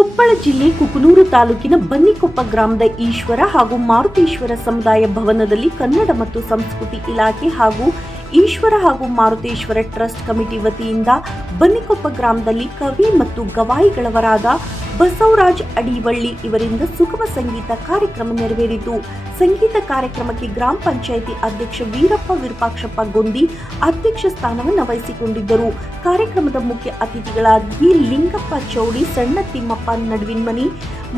ಕೊಪ್ಪಳ ಜಿಲ್ಲೆ ಕುಕನೂರು ತಾಲೂಕಿನ ಬನ್ನಿಕೊಪ್ಪ ಗ್ರಾಮದ ಈಶ್ವರ ಹಾಗೂ ಮಾರುತೇಶ್ವರ ಸಮುದಾಯ ಭವನದಲ್ಲಿ ಕನ್ನಡ ಮತ್ತು ಸಂಸ್ಕೃತಿ ಇಲಾಖೆ ಹಾಗೂ ಈಶ್ವರ ಹಾಗೂ ಮಾರುತೇಶ್ವರ ಟ್ರಸ್ಟ್ ಕಮಿಟಿ ವತಿಯಿಂದ ಬನ್ನಿಕೊಪ್ಪ ಗ್ರಾಮದಲ್ಲಿ ಕವಿ ಮತ್ತು ಗವಾಯಿಗಳವರಾದ ಬಸವರಾಜ್ ಅಡಿವಳ್ಳಿ ಇವರಿಂದ ಸುಗಮ ಸಂಗೀತ ಕಾರ್ಯಕ್ರಮ ನೆರವೇರಿತು. ಸಂಗೀತ ಕಾರ್ಯಕ್ರಮಕ್ಕೆ ಗ್ರಾಮ ಪಂಚಾಯಿತಿ ಅಧ್ಯಕ್ಷ ವೀರಪ್ಪ ವಿರೂಪಾಕ್ಷಪ್ಪ ಗೊಂದಿ ಅಧ್ಯಕ್ಷ ಸ್ಥಾನವನ್ನು ವಹಿಸಿಕೊಂಡಿದ್ದರು. ಕಾರ್ಯಕ್ರಮದ ಮುಖ್ಯ ಅತಿಥಿಗಳಾಗಿ ಲಿಂಗಪ್ಪ ಚೌಡಿ, ಸಣ್ಣ ತಿಮ್ಮಪ್ಪ ನಡುವಿನ್ಮನಿ,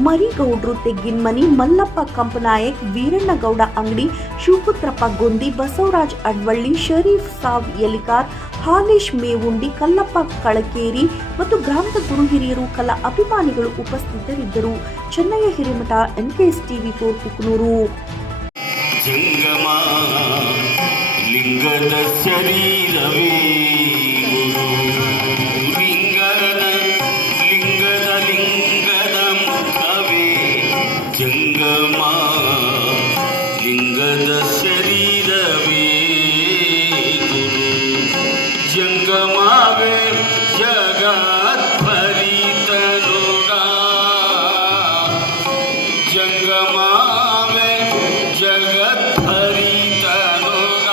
ಮರಿಗೌಡ್ರು ತೆಗ್ಗಿನ್ಮನಿ, ಮಲ್ಲಪ್ಪ ಕಂಪನಾಯಕ್, ವೀರಣ್ಣಗೌಡ ಅಂಗಡಿ, ಶಿವಪುತ್ರಪ್ಪ ಗೊಂದಿ, ಬಸವರಾಜ್ ಅಡ್ವಳ್ಳಿ, ಶರೀಫ್ ಸಾಬ್ ಯಲಿಕಾರ್, ಹಾಲೇಶ್ ಮೇವುಂಡಿ, ಕಲ್ಲಪ್ಪ ಕಳಕೇರಿ ಮತ್ತು ಗ್ರಾಮದ ಗುರು ಹಿರಿಯರು, ಕಲಾ ಅಭಿಮಾನಿಗಳು ಉಪಸ್ಥಿತರಿದ್ದರು. Chennaiah Hiremath, NKS TV4 Kukanur. ಜಂಗಮ ಲಿಂಗದ ಶರೀರವೇ ಗುರು, ಲಿಂಗದ ಮುಖವೇ ಜಂಗಮ ಲಿಂಗದ ಶರೀರವೇ ಗುರು, ಜಂಗಮವೇ ಜಗತ್ ಭರಿತನುಗ, ಜಂಗಮವೇ ಜಗತ್ ಭರಿತನುಗ,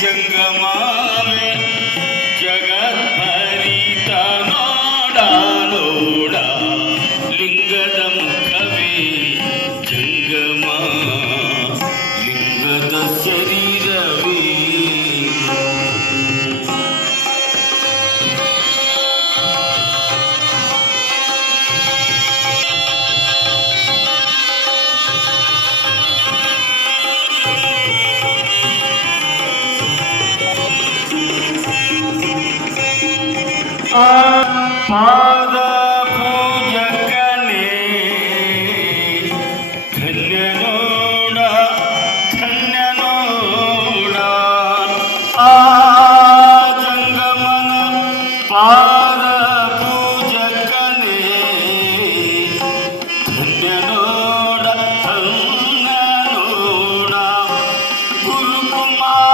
ಜಂಗಮವೇ ಜಗತ್ ಭರಿತ ನೋಡ ನೋಡ ಲಿಂಗದ ಮುಖವೇ ಜಂಗಮ ಲಿಂಗದ ಶರೀರವೇ. ಪಾದ ಪೂಜಕನೇ ಧನ್ಯ ನೋಡ ಧನ್ಯ ನೋಡ, ಆ ಜಂಗಮನ ಪಾದ ಪೂಜಕನೇ ಧನ್ಯ ನೋಡ ಧನ್ಯ ನೋಡ, ಗುರುಕುಮಾರ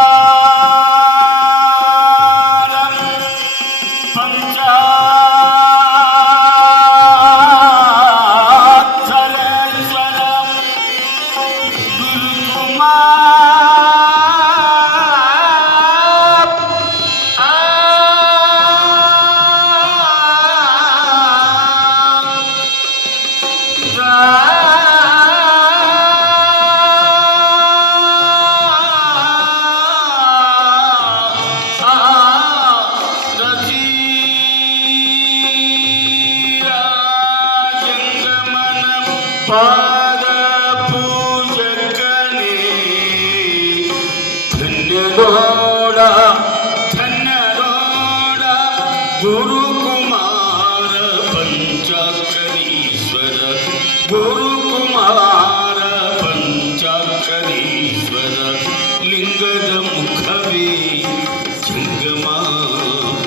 ಪಾದ ಪೂಜಕನೇ ಧನ್ಯ ನೋಡ ಧನ್ಯ ನೋಡ, ಗುರುಕುಮಾರ ಪಂಚಾಕ್ಷರೀಶ್ವರ ಗುರು